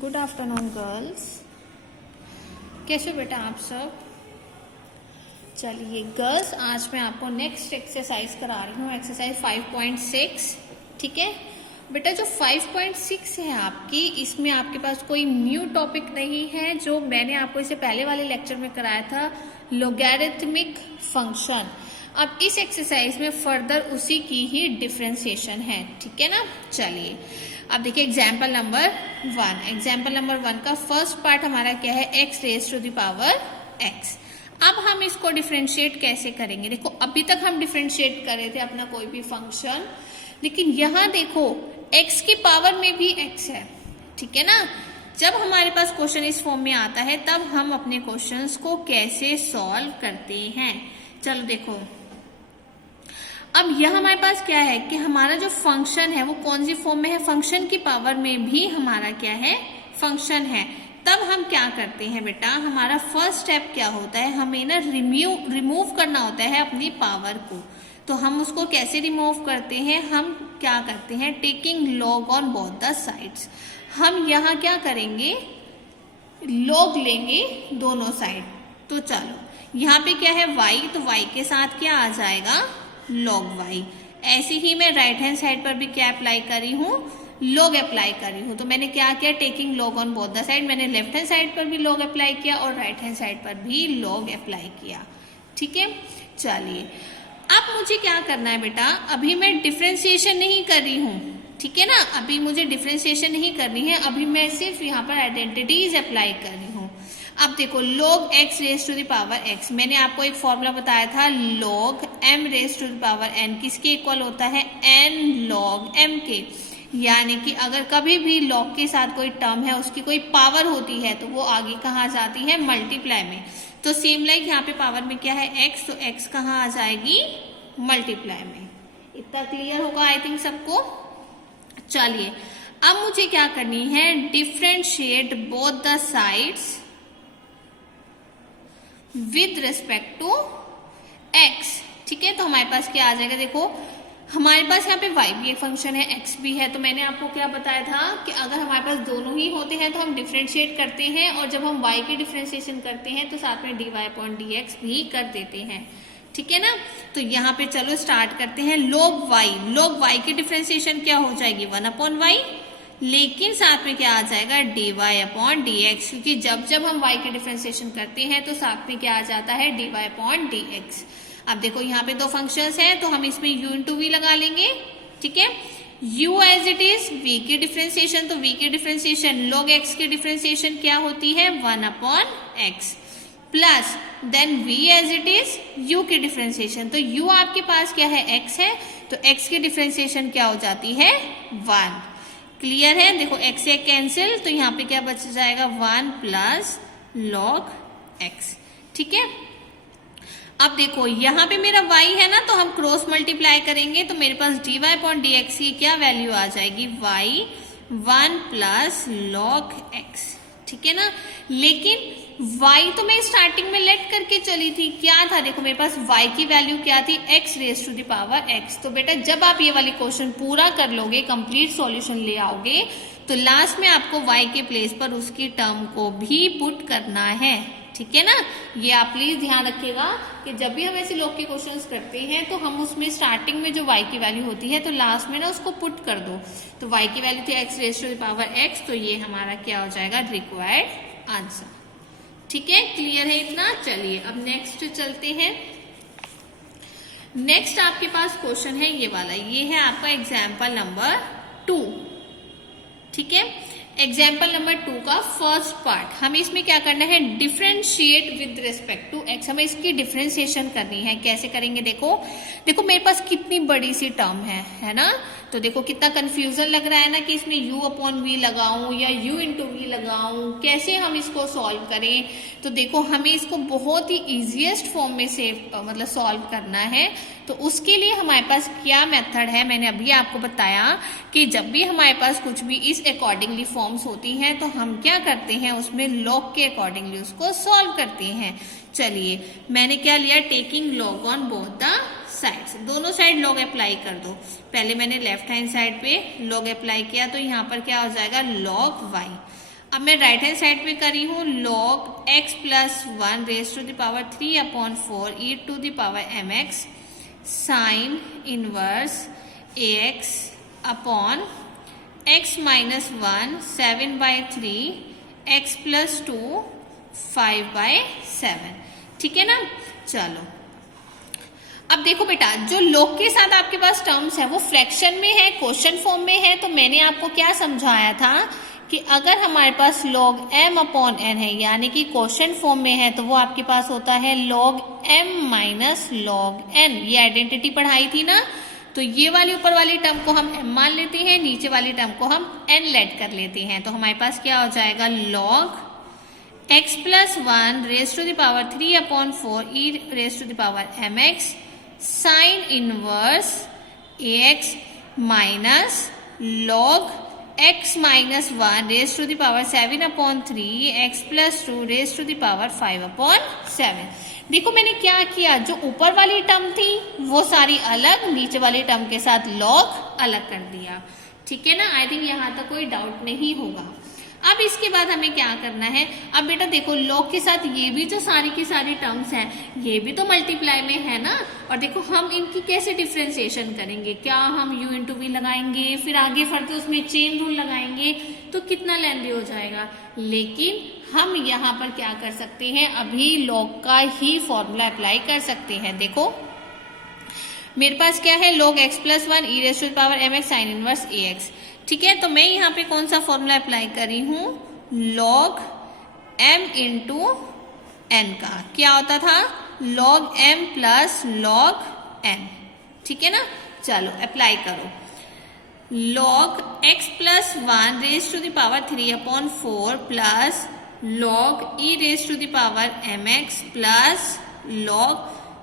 Good afternoon girls, कैसे हो बेटा आप सब। चलिए गर्ल्स, आज मैं आपको नेक्स्ट एक्सरसाइज करा रही हूँ, एक्सरसाइज 5.6। ठीक है बेटा, जो 5.6 है आपकी, इसमें आपके पास कोई न्यू टॉपिक नहीं है। जो मैंने आपको इससे पहले वाले लेक्चर में कराया था, लॉगरिथमिक फंक्शन। अब इस एक्सरसाइज में फर्दर उसी की ही डिफरेंशिएशन है। ठीक है ना। चलिए अब देखिए एग्जाम्पल नंबर 1। एग्जाम्पल नंबर 1 का फर्स्ट पार्ट हमारा क्या है, x raise to the power x। अब हम इसको डिफरेंशिएट कैसे करेंगे। देखो अभी तक हम डिफरेंशिएट कर रहे थे अपना कोई भी फंक्शन, लेकिन यहाँ देखो x की पावर में भी x है। ठीक है ना। जब हमारे पास क्वेश्चन इस फॉर्म में आता है तब हम अपने क्वेश्चंस को कैसे सॉल्व करते हैं। चलो देखो, अब यह हमारे पास क्या है कि हमारा जो फंक्शन है वो कौन सी फॉर्म में है, फंक्शन की पावर में भी हमारा क्या है, फंक्शन है। तब हम क्या करते हैं बेटा, हमारा फर्स्ट स्टेप क्या होता है, हमें ना रिमूव करना होता है अपनी पावर को। तो हम उसको कैसे रिमूव करते हैं, हम क्या करते हैं, taking log on both the sides. हम यहाँ क्या करेंगे, लॉग लेंगे दोनों साइड। तो चलो यहाँ पे क्या है y, तो y के साथ क्या आ जाएगा, log y। ऐसे ही मैं राइट हैंड साइड पर भी क्या अप्लाई करी हूँ, log अप्लाई करी हूँ। तो मैंने क्या किया, taking log on both the side. मैंने लेफ्ट हैंड साइड पर भी log अप्लाई किया और राइट हैंड साइड पर भी log अप्लाई किया। ठीक है। चलिए अब मुझे क्या करना है बेटा, अभी मैं डिफ्रेंसिएशन नहीं कर रही हूँ। ठीक है ना, अभी मुझे डिफ्रेंसिएशन नहीं करनी है, अभी मैं सिर्फ यहाँ पर आइडेंटिटीज अप्लाई कर रही हूँ। अब देखो log x raise to the power x, मैंने आपको एक फॉर्मूला बताया था, log m raise to the power n किसके इक्वल होता है, n log m के। यानी कि अगर कभी भी log के साथ कोई टर्म है, उसकी कोई पावर होती है, तो वो आगे कहाँ जाती है, मल्टीप्लाई में। तो सेम लाइक यहाँ पे पावर में क्या है x, तो x कहाँ आ जाएगी, मल्टीप्लाई में। इतना क्लियर होगा आई थिंक सबको। चलिए अब मुझे क्या करनी है, differentiate both the sides with respect to x। ठीक है, तो हमारे पास क्या आ जाएगा, देखो हमारे पास यहाँ पे y भी एक फंक्शन है, x भी है। तो मैंने आपको क्या बताया था कि अगर हमारे पास दोनों ही होते हैं तो हम डिफ्रेंशिएट करते हैं, और जब हम y की डिफ्रेंशिएशन करते हैं तो साथ में dy/dx भी कर देते हैं। ठीक है ना। तो यहाँ पे चलो स्टार्ट करते हैं। log y की डिफ्रेंशिएशन क्या हो जाएगी, 1/y, लेकिन साथ में क्या आ जाएगा, dy/dx, क्योंकि जब जब हम y की डिफरेंशिएशन करते हैं तो साथ में क्या आ जाता है, dy/dx। अब देखो यहाँ पे दो फंक्शंस हैं, तो हम इसमें u इंटू वी लगा लेंगे। ठीक है, u as it is v की डिफरेंशिएशन, तो v की डिफरेंशिएशन log x की डिफरेंशिएशन क्या होती है, 1/x, plus then v as it is u की डिफरेंशिएशन। तो u आपके पास क्या है, x है, तो x की डिफरेंशिएशन क्या हो जाती है, 1। क्लियर है। देखो x से कैंसिल, तो यहाँ पे क्या बच जाएगा, 1 प्लस log x। ठीक है। अब देखो यहाँ पे मेरा y है ना, तो हम क्रॉस मल्टीप्लाई करेंगे, तो मेरे पास dy/dx की क्या वैल्यू आ जाएगी, y 1 प्लस log x। ठीक है ना। लेकिन y तो मैं स्टार्टिंग में लेट करके चली थी, क्या था, देखो मेरे पास y की वैल्यू क्या थी, x raise to the power x। तो बेटा जब आप ये वाली क्वेश्चन पूरा कर लोगे, कंप्लीट सॉल्यूशन ले आओगे, तो लास्ट में आपको y के प्लेस पर उसकी टर्म को भी पुट करना है। ठीक है ना। ये आप प्लीज ध्यान रखिएगा कि जब भी हम ऐसे लॉग के क्वेश्चंस करते हैं तो हम उसमें स्टार्टिंग में जो y की वैल्यू होती है तो लास्ट में ना उसको पुट कर दो। तो y की वैल्यू थी x raise to the power x, तो ये हमारा क्या हो जाएगा, रिक्वायर्ड आंसर। ठीक है, क्लियर है इतना। चलिए अब नेक्स्ट चलते हैं। नेक्स्ट आपके पास क्वेश्चन है ये वाला, ये है आपका एग्जाम्पल नंबर 2। ठीक है, एग्जाम्पल नंबर 2 का फर्स्ट पार्ट, हमें इसमें क्या करना है, differentiate with respect to x। हमें इसकी डिफरेंशिएशन करनी है। कैसे करेंगे, देखो मेरे पास कितनी बड़ी सी टर्म है ना। तो देखो कितना कंफ्यूजन लग रहा है ना कि इसमें u/v लगाऊं या u इंटू वी लगाऊं, कैसे हम इसको सॉल्व करें। तो देखो हमें इसको बहुत ही इजीएस्ट फॉर्म में से मतलब सॉल्व करना है। तो उसके लिए हमारे पास क्या मेथड है, मैंने अभी आपको बताया कि जब भी हमारे पास कुछ भी इस अकॉर्डिंगली फॉर्म्स होती हैं तो हम क्या करते हैं, उसमें लॉग के अकॉर्डिंगली उसको सॉल्व करते हैं। चलिए मैंने क्या लिया, taking log on both the sides, दोनों साइड लॉग अप्लाई कर दो। पहले मैंने लेफ्ट हैंड साइड पे लॉग अप्लाई किया, तो यहाँ पर क्या हो जाएगा, log y। अब मैं राइट हैंड साइड पे करी हूँ log x plus 1 raise to the power 3/4 e to the power mx sine inverse ax upon x minus 1 7/3 x plus 2 5/7। ठीक है ना। चलो अब देखो बेटा, जो log के साथ आपके पास टर्म्स है वो फ्रैक्शन में है, क्वेश्चन फॉर्म में है। तो मैंने आपको क्या समझाया था कि अगर हमारे पास log m अपॉन n है यानी कि क्वेश्चन फॉर्म में है तो वो आपके पास होता है log m minus log n। ये आइडेंटिटी पढ़ाई थी ना। तो ये वाली ऊपर वाली टर्म को हम m मान लेते हैं, नीचे वाली टर्म को हम n लेट कर लेते हैं। तो हमारे पास क्या हो जाएगा log x plus 1 raise to the power 3/4 e raise to the power mx sine inverse ax minus log x minus 1 raise to the power 7/3 x plus 2 raise to the power 5/7। देखो मैंने क्या किया, जो ऊपर वाली टर्म थी वो सारी अलग, नीचे वाली टर्म के साथ log अलग कर दिया। ठीक है ना। आई थिंक यहाँ तक कोई डाउट नहीं होगा। अब इसके बाद हमें क्या करना है, अब बेटा देखो log के साथ ये भी जो सारी की सारी टर्म्स हैं ये भी तो मल्टीप्लाई में है ना। और देखो हम इनकी कैसे डिफ्रेंसिएशन करेंगे, क्या हम u इंटू वी लगाएंगे, फिर आगे फर्दर उसमें चेन रूल लगाएंगे तो कितना लेंदी हो जाएगा। लेकिन हम यहाँ पर क्या कर सकते हैं, अभी log का ही फॉर्मूला अप्लाई कर सकते हैं। देखो मेरे पास क्या है log x plus 1 e raise to the power mx sine inverse ax। ठीक है। तो मैं यहाँ पे कौन सा फॉर्मूला अप्लाई करी हूँ, log m इंटू n का। क्या होता था log m plus log n। ठीक है ना। चलो अप्लाई करो log x plus 1 raise to the power 3/4 plus log e raise to the power mx plus log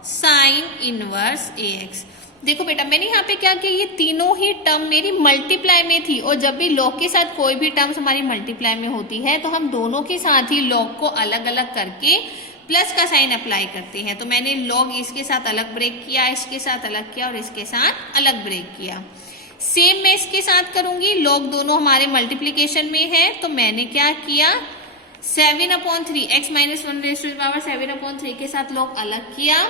sine inverse ax। देखो बेटा मैंने यहाँ पे क्या किया, ये तीनों ही टर्म मेरी मल्टीप्लाई में थी और जब भी log के साथ कोई भी टर्म्स हमारी मल्टीप्लाई में होती है तो हम दोनों के साथ ही log को अलग अलग करके प्लस का साइन अप्लाई करते हैं। तो मैंने log इसके साथ अलग ब्रेक किया, इसके साथ अलग किया और इसके साथ अलग ब्रेक किया। सेम मैं इसके साथ करूंगी, log दोनों हमारे मल्टीप्लीकेशन में है तो मैंने क्या किया 7/3 x minus 1 raise to the power 7/3 के साथ log अलग किया।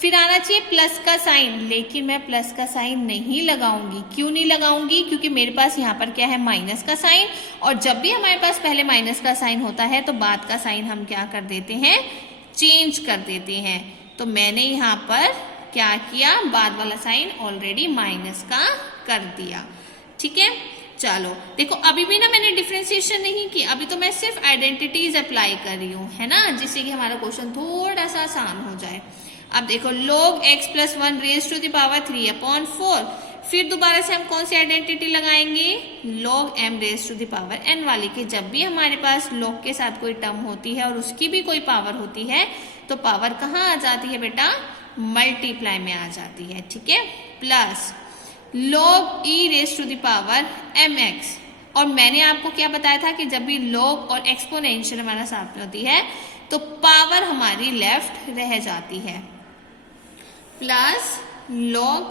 फिर आना चाहिए प्लस का साइन, लेकिन मैं प्लस का साइन नहीं लगाऊंगी। क्यों नहीं लगाऊंगी, क्योंकि मेरे पास यहाँ पर क्या है माइनस का साइन, और जब भी हमारे पास पहले माइनस का साइन होता है तो बाद का साइन हम क्या कर देते हैं, चेंज कर देते हैं। तो मैंने यहाँ पर क्या किया, बाद वाला साइन ऑलरेडी माइनस का कर दिया। ठीक है। चलो देखो अभी भी ना मैंने डिफ्रेंसिएशन नहीं की, अभी तो मैं सिर्फ आइडेंटिटीज अप्लाई कर रही हूँ, है ना, जिससे कि हमारा क्वेश्चन थोड़ा सा आसान हो जाए। अब देखो log x plus 1 raise to the power 3/4, फिर दोबारा से हम कौन सी आइडेंटिटी लगाएंगे, log m raise to the power n वाली की। जब भी हमारे पास log के साथ कोई टर्म होती है और उसकी भी कोई पावर होती है तो पावर कहाँ आ जाती है बेटा, मल्टीप्लाई में आ जाती है। ठीक है। Plus log e raise to the power mx, और मैंने आपको क्या बताया था कि जब भी log और एक्सपोनेंशियल हमारा साथ में होती है तो पावर हमारी लेफ्ट रह जाती है। Plus log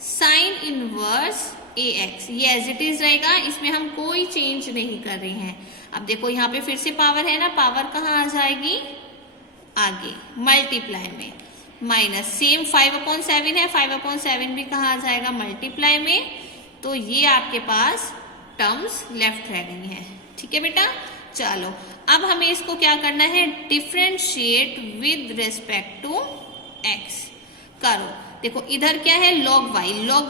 sine inverse ax, ये एज इट इज रहेगा, इसमें हम कोई चेंज नहीं कर रहे हैं। अब देखो यहाँ पे फिर से पावर है ना, पावर कहाँ आ जाएगी, आगे मल्टीप्लाई में। माइनस सेम 5/7 है, 5/7 भी कहाँ आ जाएगा, मल्टीप्लाई में। तो ये आपके पास टर्म्स लेफ्ट रह गई हैं। ठीक है बेटा। चलो अब हमें इसको क्या करना है, differentiate with respect to x करो। देखो इधर क्या है log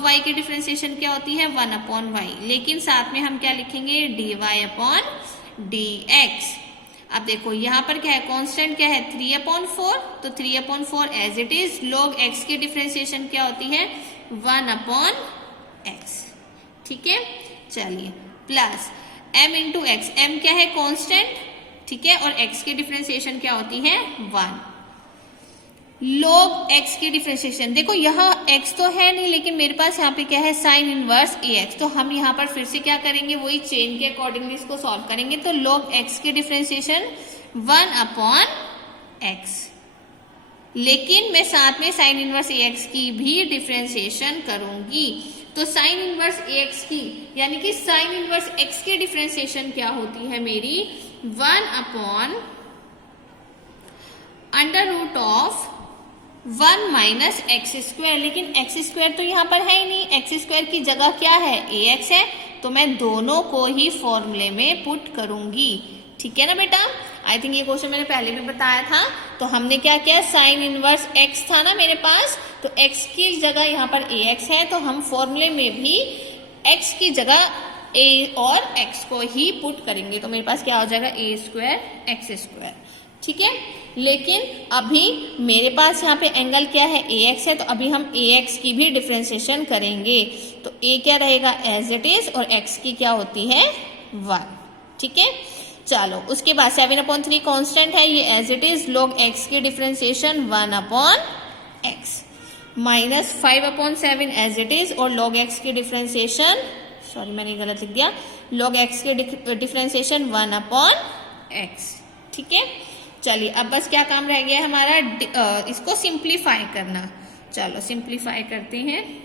y की डिफ्रेंसिएशन क्या होती है 1/y, लेकिन साथ में हम क्या लिखेंगे dy/dx। अब देखो यहाँ पर क्या है, कांस्टेंट क्या है 3/4, तो 3/4 as it is. log x की डिफ्रेंसिएशन क्या होती है 1/x। ठीक है। चलिए plus m into x, m क्या है कांस्टेंट, ठीक है, और x की डिफ्रेंसिएशन क्या होती है 1। log x की डिफ्रेंसिएशन देखो यहाँ x तो है नहीं, लेकिन मेरे पास यहाँ पे क्या है साइन इनवर्स ax, तो हम यहाँ पर फिर से क्या करेंगे, वही चेन के अकॉर्डिंगली इसको सॉल्व करेंगे। तो log x की डिफ्रेंसिएशन 1/x, लेकिन मैं साथ में साइन इनवर्स ax की भी डिफ्रेंसिएशन करूंगी। तो साइन इनवर्स ax की यानी कि साइन इनवर्स x की डिफरेंशिएशन क्या होती है मेरी 1/√(1 - x²), लेकिन x² तो यहाँ पर है ही नहीं, x² की जगह क्या है ax है, तो मैं दोनों को ही फॉर्मूले में पुट करूंगी। ठीक है ना बेटा, आई थिंक ये क्वेश्चन मैंने पहले भी बताया था। तो हमने क्या किया, साइन इनवर्स x था ना मेरे पास, तो x की जगह यहाँ पर ax है, तो हम फॉर्मूले में भी x की जगह a और x को ही पुट करेंगे, तो मेरे पास क्या हो जाएगा a² x²। ठीक है, लेकिन अभी मेरे पास यहाँ पे एंगल क्या है ax है, तो अभी हम ax की भी डिफरेंशिएशन करेंगे। तो a क्या रहेगा एज इट इज और x की क्या होती है 1। ठीक है, चलो उसके बाद 7/3 कांस्टेंट है, ये as it is log x की differentiation 1/x minus 5/7 as it is और log x की डिफरेंशिएशन, सॉरी मैंने गलत लिख दिया, log x की डिफरेंशिएशन 1/x। ठीक है, चलिए अब बस क्या काम रह गया हमारा, इसको सिंप्लीफाई करना। चलो सिंप्लीफाई करते हैं,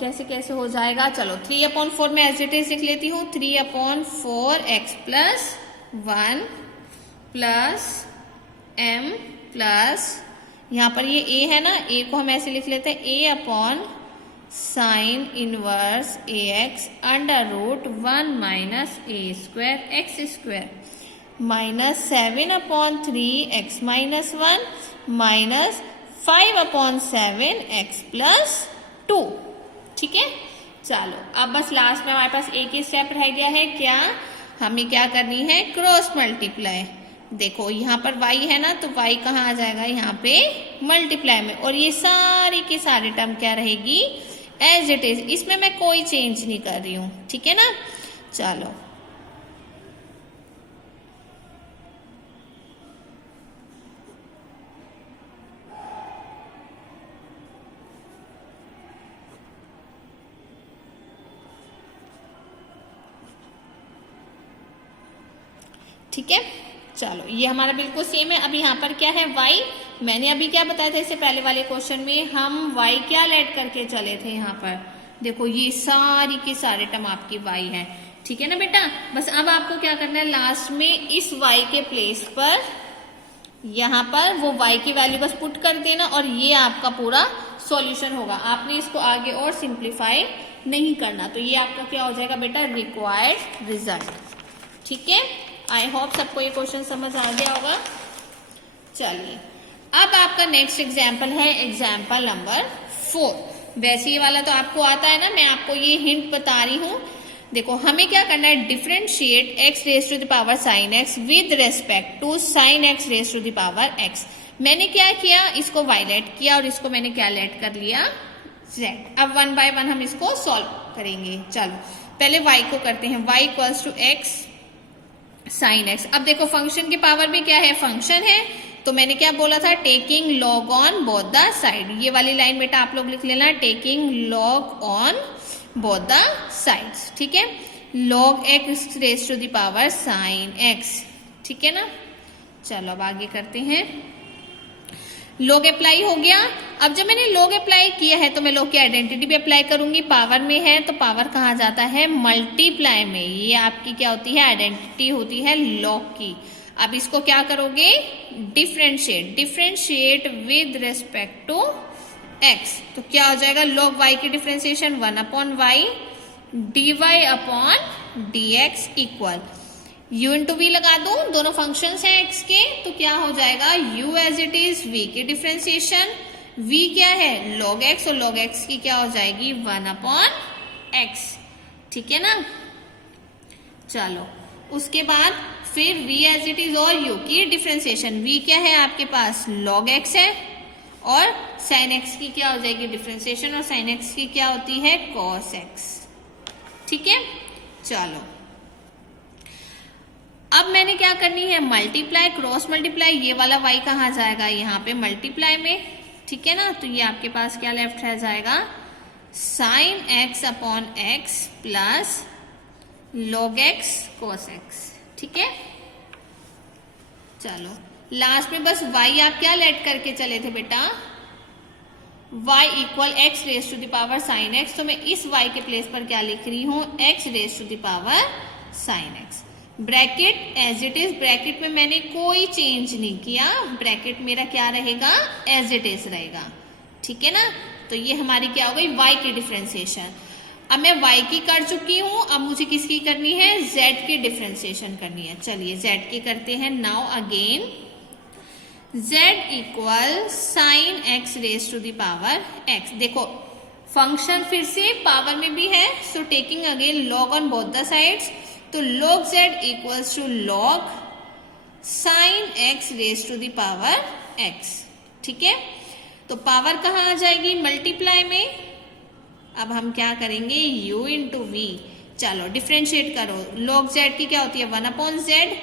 कैसे कैसे हो जाएगा। चलो 3/4 में एज इट इज लिख लेती हूँ, 3/4x plus 1 plus m plus, यहाँ पर ये a है ना, a को हम ऐसे लिख लेते हैं a/sin inverse ax √1 - a²x² minus 7/3x - 1 minus 5/7x plus 2। ठीक है, चलो अब बस लास्ट में हमारे पास एक ही स्टेप रह गया है, क्या हमें क्या करनी है, क्रॉस मल्टीप्लाई। देखो यहाँ पर y है ना, तो y कहाँ आ जाएगा यहाँ पे मल्टीप्लाई में, और ये सारी की सारी टर्म क्या रहेगी एज इट इज, इसमें मैं कोई चेंज नहीं कर रही हूं। ठीक है ना, चलो ठीक है, चलो ये हमारा बिल्कुल सेम है। अभी यहाँ पर क्या है y, मैंने अभी क्या बताया था इससे पहले वाले क्वेश्चन में, हम y क्या लेट करके चले थे, यहाँ पर देखो ये सारी की सारे टर्म आपकी y है। ठीक है ना बेटा, बस अब आपको क्या करना है, लास्ट में इस y के प्लेस पर यहाँ पर वो y की वैल्यू बस पुट कर देना और ये आपका पूरा सॉल्यूशन होगा। आपने इसको आगे और सिंप्लीफाई नहीं करना, तो ये आपका क्या हो जाएगा बेटा रिक्वायर्ड रिजल्ट। ठीक है, आई होप सबको ये क्वेश्चन समझ आ गया होगा। चलिए अब आपका नेक्स्ट एग्जाम्पल है एग्जाम्पल नंबर 4। वैसे ये वाला तो आपको आता है ना, मैं आपको ये हिंट बता रही हूँ। देखो हमें क्या करना है, differentiate x⁻⁴ sin x with respect to sin x raised x। मैंने क्या किया, इसको y लेट किया और इसको मैंने क्या लेट कर लिया z। अब 1 बाय 1 हम इसको सॉल्व करेंगे। चलो पहले y को करते हैं, y = x sin x। अब देखो फंक्शन की पावर भी क्या है, फंक्शन है, तो मैंने क्या बोला था, taking log on both the side. ये वाली लाइन बेटा आप लोग लिख लेना, taking log on both the sides. ठीक है, log x⁻⁴ sin x। ठीक है ना, चलो अब आगे करते हैं। log अप्लाई हो गया। अब जब मैंने log अप्लाई किया है तो मैं log की आइडेंटिटी भी अप्लाई करूंगी। पावर में है तो पावर कहाँ जाता है, मल्टीप्लाई में। ये आपकी क्या होती है, आइडेंटिटी होती है log की। अब इसको क्या करोगे, differentiate with respect to x। तो क्या हो जाएगा, log y की differentiation 1/y dy/dx equal u into v लगा दो, दोनों फंक्शंस हैं x के, तो क्या हो जाएगा u as it is, v की डिफरेंशिएशन, v क्या है log x और log x की क्या हो जाएगी 1/x। ठीक है ना, चलो उसके बाद फिर v एज इट इज और u की डिफरेंशिएशन, v क्या है आपके पास log x है और sin x की क्या हो जाएगी डिफरेंशिएशन, और sin x की क्या होती है cos x। ठीक है, चलो अब मैंने क्या करनी है, मल्टीप्लाई, क्रॉस मल्टीप्लाई। ये वाला y कहाँ जाएगा, यहाँ पे मल्टीप्लाई में। ठीक है ना, तो ये आपके पास क्या लेफ्ट रह जाएगा, sin x/x plus log x cos x। ठीक है, चलो लास्ट में बस y आप क्या लेट करके चले थे बेटा, y equal x raise to the power sine x, तो मैं इस y के प्लेस पर क्या लिख रही हूँ, x raise to the power sine x. Bracket as it is, ब्रैकेट में मैंने कोई चेंज नहीं किया, ब्रैकेट मेरा क्या रहेगा, एज इट इज रहेगा, ठीक है ना। तो ये हमारी क्या हो गई, y की डिफरेंशिएशन। अब मैं y की कर चुकी हूं, अब मुझे किसकी करनी है, z की डिफरेंशिएशन करनी है। चलिए z की करते हैं। Now again z equal sine x raise to the power x। देखो फंक्शन फिर से पावर में भी है, so taking again log on both the sides, तो log z equals to log sine x raise to the power x, ठीक है। तो पावर कहाँ आ जाएगी, मल्टीप्लाई में। अब हम क्या करेंगे, u इंटू वी। चलो डिफ्रेंशिएट करो, log z की क्या होती है 1/z,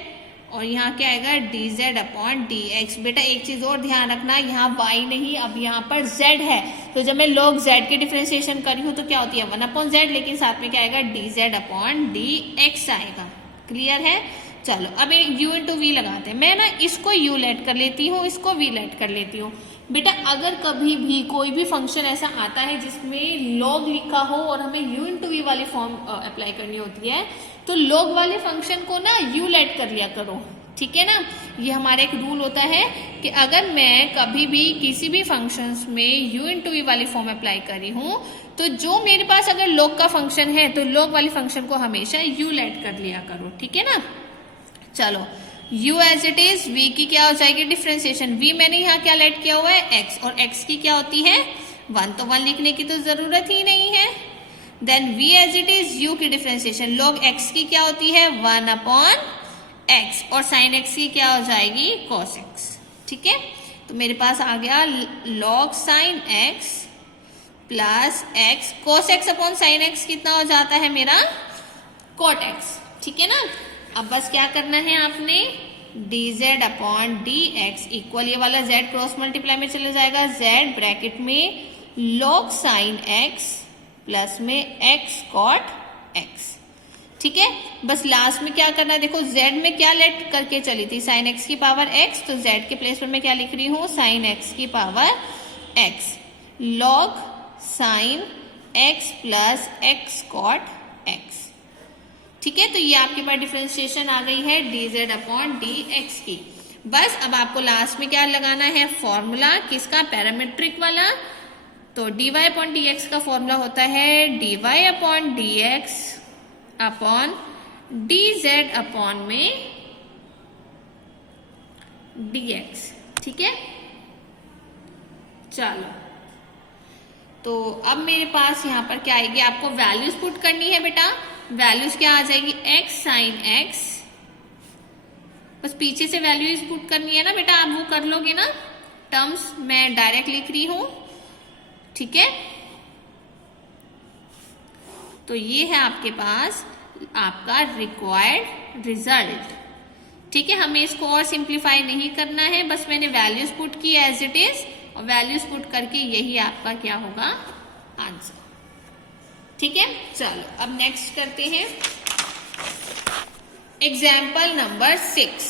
और यहाँ क्या आएगा dz अपॉन dx। बेटा एक चीज और ध्यान रखना, यहाँ y नहीं, अब यहाँ पर z है, तो जब मैं log z की डिफ्रेंशिएशन करी हूँ तो क्या होती है 1/z, लेकिन साथ में क्या आएगा dz अपॉन dx आएगा। क्लियर है। चलो अब u इंटू वी लगाते हैं। मैं ना इसको u लेट कर लेती हूँ, इसको v लेट कर लेती हूँ। बेटा अगर कभी भी कोई भी फंक्शन ऐसा आता है जिसमें log लिखा हो और हमें u इंटू वी वाली फॉर्म अप्लाई करनी होती है, तो log वाले फंक्शन को ना u लेट कर लिया करो, ठीक है ना। ये हमारा एक रूल होता है कि अगर मैं कभी भी किसी भी फंक्शंस में u इंटू वी वाली फॉर्म अप्लाई करी हूँ, तो जो मेरे पास अगर log का फंक्शन है तो log वाले फंक्शन को हमेशा u लेट कर लिया करो, ठीक है ना। चलो u as it is, v की क्या हो जाएगी डिफ्रेंसिएशन, v मैंने यहाँ क्या लेट किया हुआ है x, और x की क्या होती है 1, तो 1 लिखने की तो जरूरत ही नहीं है। Then v as it is, u की डिफ्रेंसिएशन, log x की क्या होती है 1 अपॉन x, और साइन x की क्या हो जाएगी cos x, ठीक है। तो मेरे पास आ गया log sine x plus x, cos x upon sine x कितना हो जाता है मेरा cot x, ठीक है ना। अब बस क्या करना है आपने, dz अपॉन dx इक्वल, ये वाला z क्रॉस मल्टीप्लाई में चले जाएगा, z ब्रैकेट में log साइन x प्लस में x cot x, ठीक है। बस लास्ट में क्या करना है, देखो z में क्या लेट करके चली थी साइन x की पावर x, तो z के प्लेस पर मैं क्या लिख रही हूँ साइन x की power x, log sine x plus x cot x, ठीक है। तो ये आपके पास डिफरेंशिएशन आ गई है dz अपॉन dx की। बस अब आपको लास्ट में क्या लगाना है, फॉर्मूला किसका, पैरामेट्रिक वाला। तो dy अपॉन dx का फॉर्मूला होता है dy upon dx upon dz upon में dx, ठीक है। चलो तो अब मेरे पास यहाँ पर क्या आएगी, आपको वैल्यूज पुट करनी है बेटा। वैल्यूज क्या आ जाएगी, x साइन x, बस पीछे से वैल्यूज पुट करनी है ना बेटा, आप वो कर लोगे ना। टर्म्स मैं डायरेक्ट लिख रही हूं, ठीक है। तो ये है आपके पास आपका रिक्वायर्ड रिजल्ट, ठीक है। हमें इसको और सिंप्लीफाई नहीं करना है, बस मैंने वैल्यूज पुट की एज इट इज, और वैल्यूज पुट करके यही आपका क्या होगा आंसर, ठीक है। चलो अब नेक्स्ट करते हैं एग्जाम्पल नंबर 6।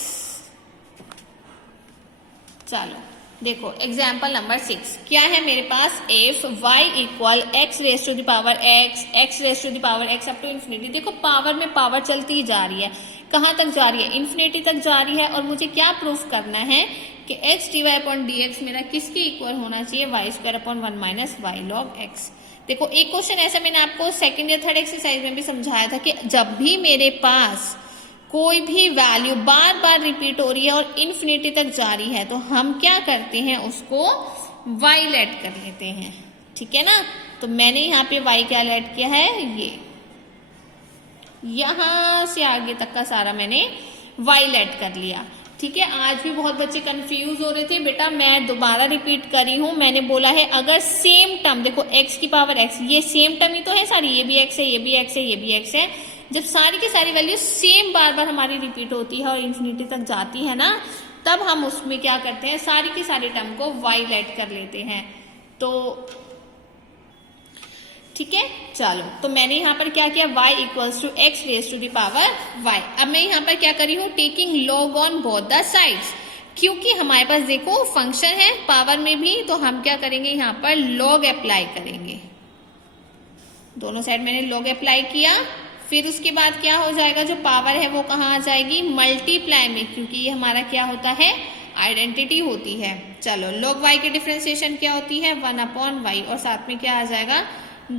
चलो देखो एग्जाम्पल नंबर 6 क्या है मेरे पास, F Y equal x raise to the power X, X raise to the power X up to infinity. देखो पावर में पावर चलती ही जा रही है, कहाँ तक जा रही है, इन्फिनिटी तक जा रही है। और मुझे क्या प्रूफ करना है कि x d y upon d x मेरा किसके इक्वल होना चाहिए, y square upon 1 minus y log x. देखो एक क्वेश्चन ऐसा मैंने आपको सेकंड या थर्ड एक्सरसाइज में भी समझाया था कि जब भी मेरे पास कोई भी वैल्यू बार बार रिपीट हो रही है और इन्फिनिटी तक जा रही है, तो हम क्या करते हैं, उसको y लेट कर लेते हैं, ठीक है ना। तो मैंने यहाँ पे y क्या लेट किया है, ये यहां से आगे तक का सारा मैंने y लेट कर लिया, ठीक है। आज भी बहुत बच्चे कंफ्यूज हो रहे थे, बेटा मैं दोबारा रिपीट करी हूं। मैंने बोला है अगर सेम टर्म, देखो x की पावर x, ये सेम टर्म ही तो है सारी, ये भी x है, ये भी x है, ये भी x है। जब सारी की सारी वैल्यू सेम बार बार हमारी रिपीट होती है और इन्फिनिटी तक जाती है ना, तब हम उसमें क्या करते हैं, सारी की सारी टर्म को y लेट कर लेते हैं। तो ठीक है, चलो तो मैंने यहाँ पर क्या किया, y equals to x raise to the power y। अब मैं यहाँ पर क्या करी हूँ, taking log on both the sides. क्योंकि हमारे पास देखो फंक्शन है पावर में भी, तो हम क्या करेंगे यहाँ पर लॉग अप्लाई करेंगे। दोनों साइड मैंने लॉग अप्लाई किया, फिर उसके बाद क्या हो जाएगा, जो पावर है वो कहाँ आ जाएगी, मल्टीप्लाई में, क्योंकि ये हमारा क्या होता है, आइडेंटिटी होती है। चलो लॉग वाई की डिफरेंशिएशन क्या होती है, 1/y, और साथ में क्या आ जाएगा,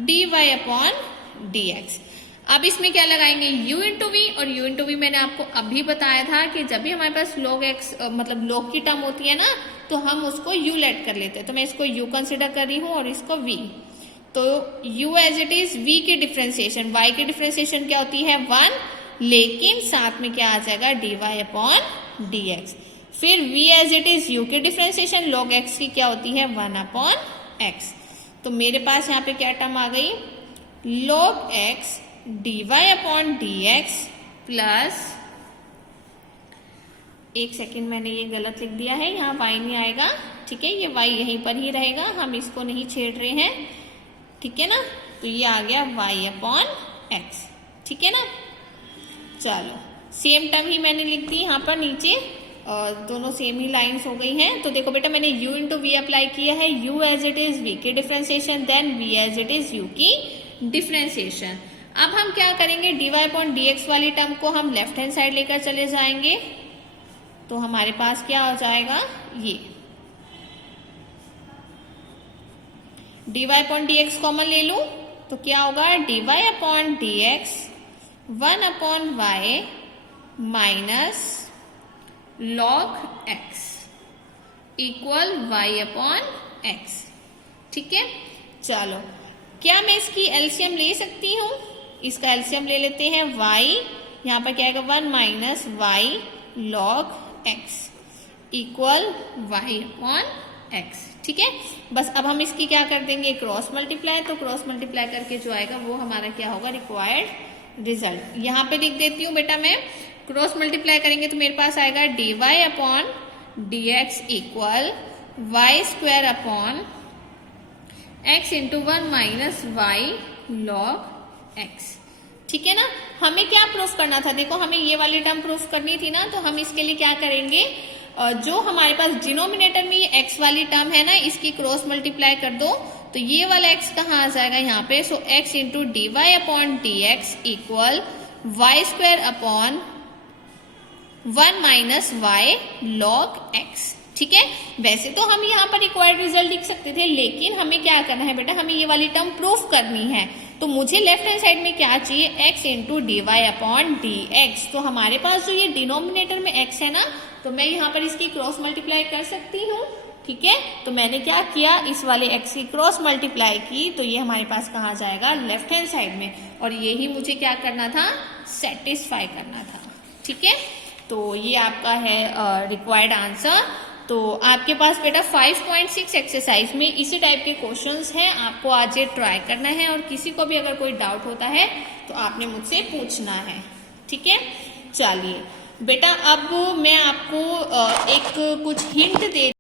dy/dx। अब इसमें क्या लगाएंगे, u इंटू वी, और u इंटू वी मैंने आपको अभी बताया था कि जब भी हमारे पास log x मतलब log की टर्म होती है ना, तो हम उसको u लेट कर लेते हैं। तो मैं इसको u कंसिडर कर रही हूँ और इसको v। तो u as it is v की डिफरेंशिएशन, y की डिफरेंशिएशन क्या होती है 1, लेकिन साथ में क्या आ जाएगा dy/dx। फिर v as it is u की डिफरेंशिएशन log x की क्या होती है 1/x। तो मेरे पास यहाँ पे क्या टर्म आ गई, log x dy/dx प्लस, एक सेकेंड मैंने ये गलत लिख दिया है, यहाँ y नहीं आएगा, ठीक है, ये y यहीं पर ही रहेगा, हम इसको नहीं छेड़ रहे हैं, ठीक है ना। तो ये आ गया y/x, ठीक है ना। चलो सेम टर्म ही मैंने लिख दी यहाँ पर नीचे, और दोनों सेम ही लाइंस हो गई हैं। तो देखो बेटा मैंने u इंटू वी अप्लाई किया है, u as it is v की differentiation, then v as it is u की डिफरेंशिएशन। अब हम क्या करेंगे, dy/dx वाली टर्म को हम लेफ्ट हैंड साइड लेकर चले जाएंगे, तो हमारे पास क्या हो जाएगा, ये dy/dx कॉमन ले लूं तो क्या होगा, dy/dx 1/y minus log x equal y/x, ठीक है। चलो क्या मैं इसकी एलसीएम ले सकती हूँ, इसका एलसीएम ले लेते हैं, y यहाँ पर क्या आएगा 1 minus y log x equal y/x, ठीक है। बस अब हम इसकी क्या कर देंगे, क्रॉस मल्टीप्लाई, तो क्रॉस मल्टीप्लाई करके जो आएगा वो हमारा क्या होगा, रिक्वायर्ड रिजल्ट। यहाँ पे लिख देती हूँ बेटा मैं, क्रॉस मल्टीप्लाई करेंगे तो मेरे पास आएगा dy/dx equal y² x into 1 minus y log x, ठीक है ना। हमें क्या प्रूफ करना था, देखो हमें ये वाली टर्म प्रूफ करनी थी ना, तो हम इसके लिए क्या करेंगे, जो हमारे पास डिनोमिनेटर में ये x वाली टर्म है ना, इसकी क्रॉस मल्टीप्लाई कर दो, तो ये वाला x कहाँ आ जाएगा यहाँ पे, सो x into dy/dx equal y² 1 minus y log x, ठीक है। वैसे तो हम यहाँ पर रिक्वायर्ड रिजल्ट लिख सकते थे, लेकिन हमें क्या करना है बेटा, हमें ये वाली टर्म प्रूफ करनी है, तो मुझे लेफ्ट हैंड साइड में क्या चाहिए, x इंटू dy/dx। तो हमारे पास जो ये डिनोमिनेटर में x है ना, तो मैं यहाँ पर इसकी क्रॉस मल्टीप्लाई कर सकती हूँ, ठीक है। तो मैंने क्या किया, इस वाले x की क्रॉस मल्टीप्लाई की, तो ये हमारे पास कहाँ जाएगा, लेफ्ट हैंड साइड में, और यही मुझे क्या करना था, सेटिस्फाई करना था, ठीक है। तो ये आपका है रिक्वायर्ड आंसर। तो आपके पास बेटा 5.6 एक्सरसाइज में इसी टाइप के क्वेश्चंस हैं, आपको आज ये ट्राई करना है, और किसी को भी अगर कोई डाउट होता है तो आपने मुझसे पूछना है, ठीक है। चलिए बेटा अब मैं आपको एक कुछ हिंट दे